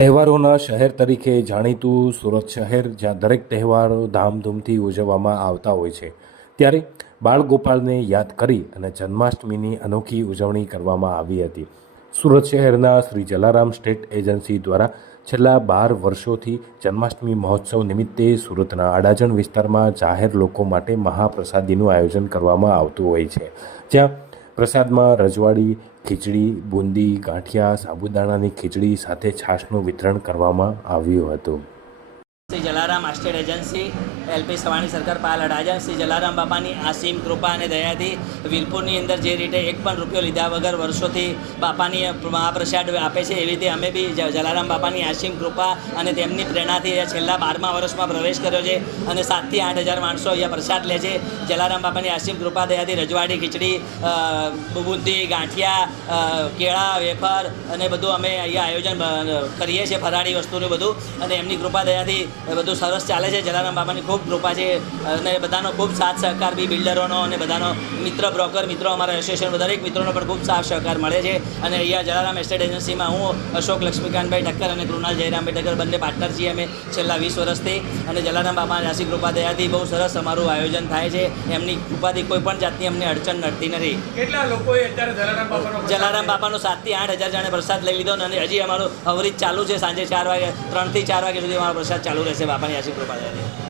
તહેવારોના શહેર તરીકે જાણીતું સુરત શહેર, જ્યાં દરેક તહેવારો ધામધૂમથી ઉજવવામાં આવતા હોય છે, ત્યારે બાળગોપાલને યાદ કરી અને જન્માષ્ટમીની અનોખી ઉજવણી કરવામાં આવી હતી. સુરત શહેરના શ્રી જલારામ સ્ટેટ એજન્સી દ્વારા છેલ્લા 12 વર્ષોથી જન્માષ્ટમી મહોત્સવ નિમિત્તે સુરતના અડાજણ વિસ્તારમાં જાહેર લોકો માટે મહાપ્રસાદીનું આયોજન કરવામાં આવતું હોય છે, જ્યાં પ્રસાદમાં રજવાડી, ખીચડી, બુંદી, ગાંઠિયા, સાબુદાણાની ખીચડી સાથે છાશનું વિતરણ કરવામાં આવ્યું હતું. Shri Jalaram state agency LP Savani સરકાર પાલ અડાજણ શ્રી જલારામ બાપાની આસીમ કૃપા અને દયાથી વીરપુરની અંદર જે રીતે એક પણ રૂપિયો લીધા વગર વર્ષોથી બાપાની મહાપ્રસાદ આપે છે, એવી રીતે અમે બી જલારામ બાપાની આસીમ કૃપા અને તેમની પ્રેરણાથી છેલ્લા 12મા વર્ષમાં પ્રવેશ કર્યો છે અને 7થી 8 હજાર માણસો અહીંયા પ્રસાદ લે છે. જલારામ બાપાની આસીમ કૃપા દયાથી રજવાડી, ખીચડી, બુંદી, ગાંઠિયા, કેળા, વેફર અને બધું અમે અહીંયા આયોજન કરીએ છીએ, ફરાળી વસ્તુનું બધું, અને એમની કૃપા દયાથી બધું સરસ ચાલે છે. જલારામ બાપાની ખૂબ કૃપા છે અને બધાનો ખૂબ સાથ સહકાર બી બિલ્ડરોનો અને બધાનો મિત્ર બ્રોકર મિત્રો, અમારા એસોસિએશન દરેક મિત્રોનો પણ ખૂબ સાથ સહકાર મળે છે. અને અહીંયા જલારામ એસ્ટેટ એજન્સીમાં હું અશોક લક્ષ્મીકાંતભાઈ ઠક્કર અને કૃણાલ જયરામભાઈ ઠક્કર બંને પાર્ટનર છીએ અમે છેલ્લા 20 વર્ષથી. અને જલારામ બાપાની આશી કૃપા દયાથી બહુ સરસ અમારું આયોજન થાય છે. એમની કૃપાથી કોઈ પણ જાતની અમને અડચણ નડતી નથી. કેટલા લોકોએ અત્યારે જલારામ બાપાનો 7થી 8 હજાર જણે પ્રસાદ લઈ લીધો અને હજી અમારું અવરિત ચાલુ છે. સાંજે 4 વાગે 3 થી 4 વાગ્યા સુધી અમારો પ્રસાદ ચાલુ રહેશે બાપાની આશી કૃપા દયાથી.